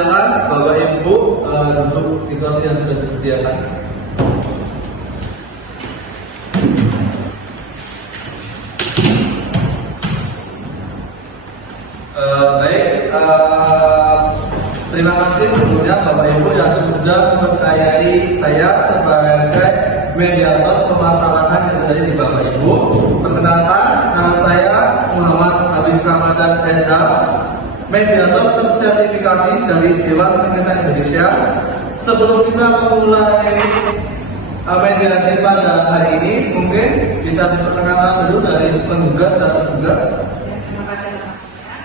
silakan Bapak Ibu duduk di kursi yang sudah disediakan. Baik, terima kasih sebelumnya Bapak Ibu yang sudah mempercayai saya sebagai mediator permasalahan yang terjadi di Bapak Ibu. Perkenalkan, nama saya Muhammad Habis Ramadan Eza, mediator tersertifikasi dari Dewan Sengketa Indonesia. Sebelum kita memulai mediasi pada hari ini, mungkin bisa diperkenalkan dulu dari penggugat dan tergugat. Terima kasih atas waktunya.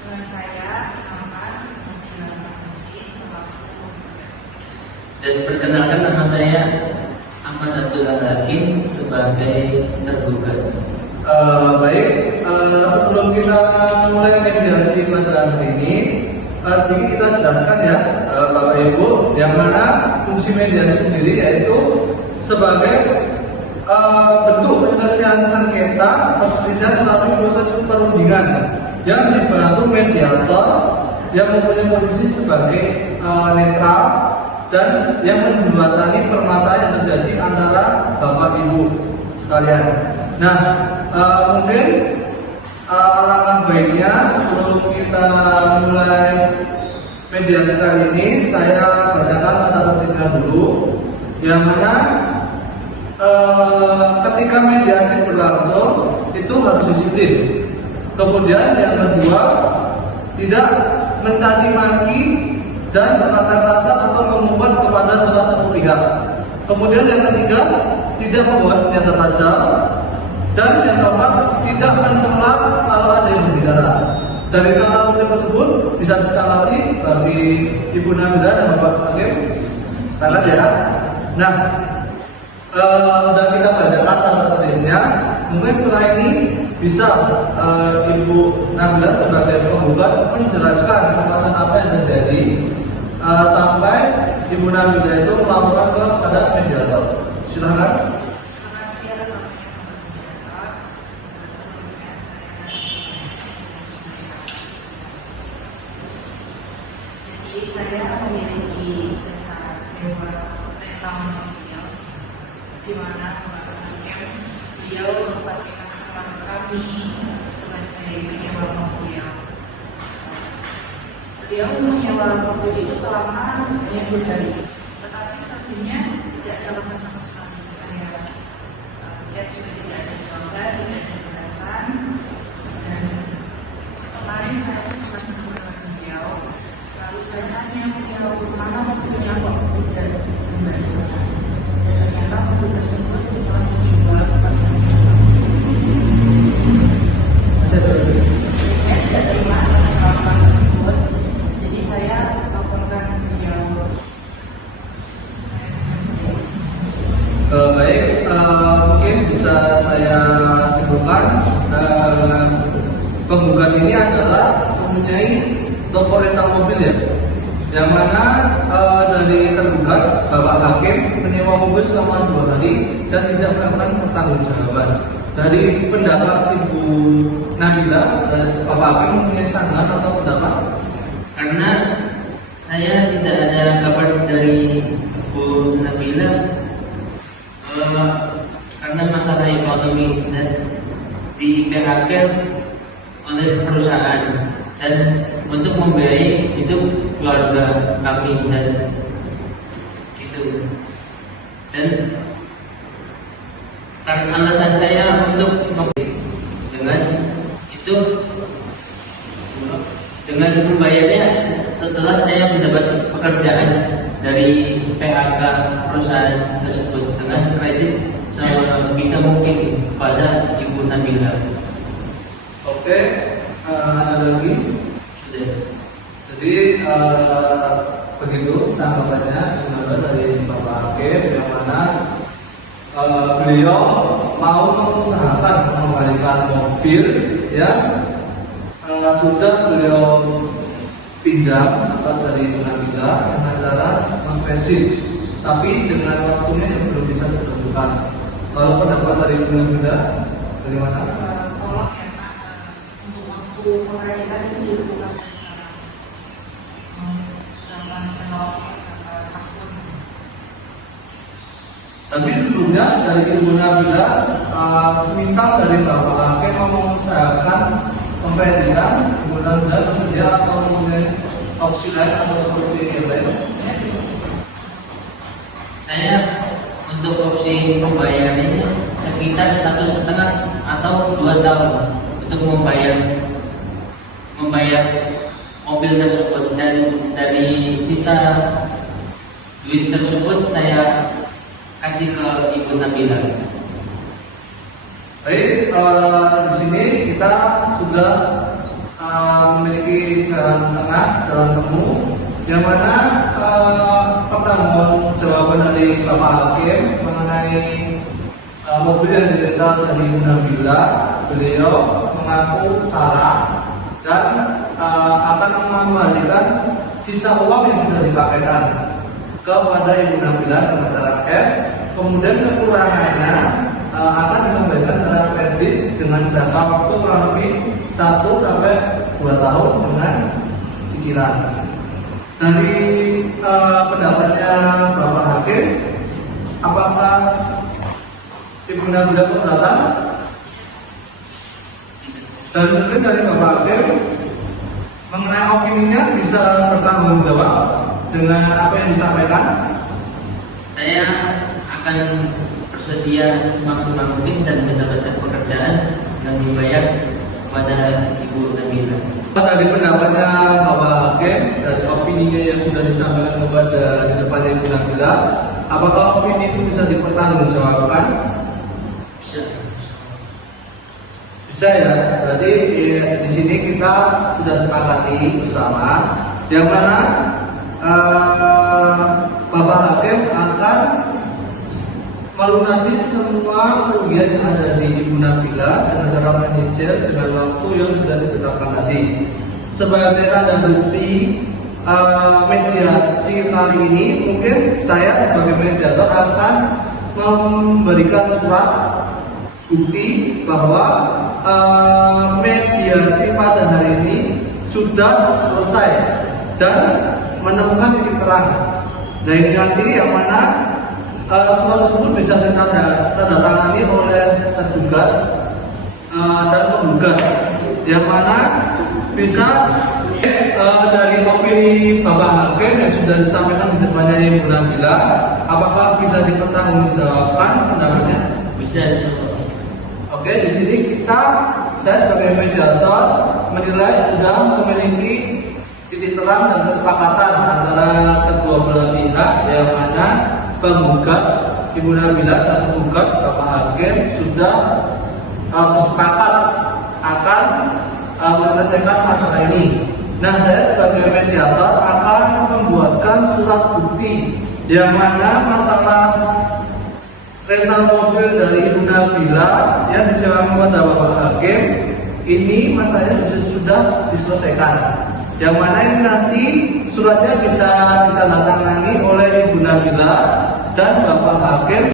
Dengan saya Muhammad Abdullah Rizky selaku penggugat. Dan perkenalkan, nama saya Ahmad Abdullah Hakim sebagai tergugat. Baik, sebelum kita mulai mediasi pada hari ini, sedikit kita jelaskan ya Bapak Ibu, yang mana fungsi mediasi sendiri yaitu sebagai bentuk penyelesaian sengketa perselisihan melalui proses perundingan yang dibantu mediator yang mempunyai posisi sebagai netral dan yang menjembatani permasalahan yang terjadi antara Bapak Ibu sekalian. Nah, mungkin alangkah baiknya sebelum kita mulai mediasi kali ini, saya bacakan tata tertibnya dulu, yang mana ketika mediasi berlangsung itu harus disiplin. Kemudian yang kedua, tidak mencaci maki dan berkata kasar atau mengumpat kepada salah satu pihak. Kemudian yang ketiga, tidak membawa senjata tajam. Dan yang keempat, tidak mencela kalau ada yang berbicara. Dari kata tersebut bisa disepakati bagi Ibu Nabila dan Bapak Hakim. Sangat ya. Nah, sudah kita bacakan tata tertibnya. Mungkin setelah ini bisa Ibu Nabila sebagai penggugat menjelaskan tentang apa yang terjadi sampai Ibu Nabila itu melaporkan kepada mediator. Silakan. Saya memiliki jasa sewa rental mobil, di mana beliau sebagai customer kami sebagai penyewa mobil. Beliau menyewa mobil itu selama banyak hari, tetapi satunya tidak dalam sama sekali. Saya chat juga tidak ada jawaban, tidak ada penjelasan, dan kemarin saya sempat menghubungi beliau. Lalu saya tanya beliau mana mobilnya kok tidak kembali. Ternyata mobil tersebut telah dijual kepada saya tidak terima atas kesalahan tersebut. Jadi saya laporkan beliau. Baik, mungkin bisa saya simpulkan penggugat ini adalah mempunyai toko rental mobil ya, yang mana dari tergugat Bapak Hakim menyewa mobil selama 2 hari dan tidak melakukan pertanggungjawaban. Dari pendapat Ibu Nabila, Bapak Hakim mempunyai sangat atau pendapat? Karena saya tidak ada kabar dari Bu Nabila karena masalah ekonomi dan di PHK oleh perusahaan dan untuk membiayai hidup keluarga kami dan itu, dan karena alasan saya untuk dengan itu dengan membayarnya setelah saya mendapat pekerjaan dari PHK perusahaan tersebut dengan kredit bisa mungkin pada Ibu Nabila. Oke, ada lagi? Jadi begitu tanggapannya dari Bapak Hakim, yang mana beliau mau mengusahakan mengembalikan mobil yang sudah beliau pinjam atas dari Ibu Nabila dengan cara mengkredit, tapi dengan waktunya yang belum bisa ditentukan. Kalau pendapat dari Ibu Nabila bagaimana? Tolong ya Pak, untuk waktu pengadilan itu dilakukan dari sekarang. menjawab akun. Tapi sebelumnya dari Ibu Nabila, semisal dari Bapak Hakim mau mengusahakan pembedaan, Ibu Nabila bersedia atau memilih opsi lain atau solusi yang lain? Saya untuk opsi pembayarannya sekitar 1,5 atau 2 tahun untuk membayar mobil tersebut, dan dari sisa duit tersebut saya kasih ke Ibu Nabila. Baik, di sini kita sudah memiliki jalan tengah, jalan temu, yang mana pertanggung jawaban dari Bapak Hakim mengenai mobil yang diretal dari Ibu Nabila, beliau mengaku salah dan akan mengembalikan sisa uang yang sudah dipakaikan kepada Ibu Nabila dengan cara cash. Kemudian kekurangannya akan dikembalikan secara kredit dengan jangka waktu kurang lebih 1 sampai 2 tahun dengan cicilan. Dari pendapatnya Bapak Hakim, apakah Ibu Nabila keberatan? Dan mungkin dari Bapak Hakim mengenai opininya bisa bertanggung jawab dengan apa yang disampaikan. Saya akan bersedia semaksimal mungkin dan mendapatkan pekerjaan yang dibayar kepada Ibu Nabila. Dari pendapatnya Bapak Hakim, dari opininya yang sudah disampaikan kepada di depannya Ibu Nabila, apakah opini itu bisa dipertanggungjawabkan? Bisa ya. Berarti di sini kita sudah sepakati bersama, yang mana Bapak Hakim akan melunasi semua kerugian yang ada di Ibu Nabila dengan cara menyicil dengan waktu yang sudah ditetapkan tadi. Sebagai tanda bukti mediasi kali ini, mungkin saya sebagai mediator akan memberikan surat bukti bahwa mediasi pada hari ini sudah selesai dan menemukan titik terang. Nah, ini nanti yang mana surat tersebut bisa ditandatangani oleh tergugat dan penggugat, yang mana bisa dari opini Bapak Hakim yang sudah disampaikan di depannya Ibu Nabila, apakah bisa dipertanggungjawabkan pendapatnya? Bisa. Oke, di sini saya sebagai mediator menilai sudah memiliki titik terang dan kesepakatan antara kedua belah pihak, yang mana penggugat Ibu Nabila dan penggugat Bapak Hakim sudah bersepakat akan menyelesaikan masalah ini. Nah, saya sebagai mediator akan membuatkan surat bukti yang mana masalah rental mobil dari Ibu Nabila yang disewakan kepada Bapak Hakim ini masalahnya sudah diselesaikan. Yang mana ini nanti suratnya bisa ditandatangani oleh Ibu Nabila dan Bapak Hakim.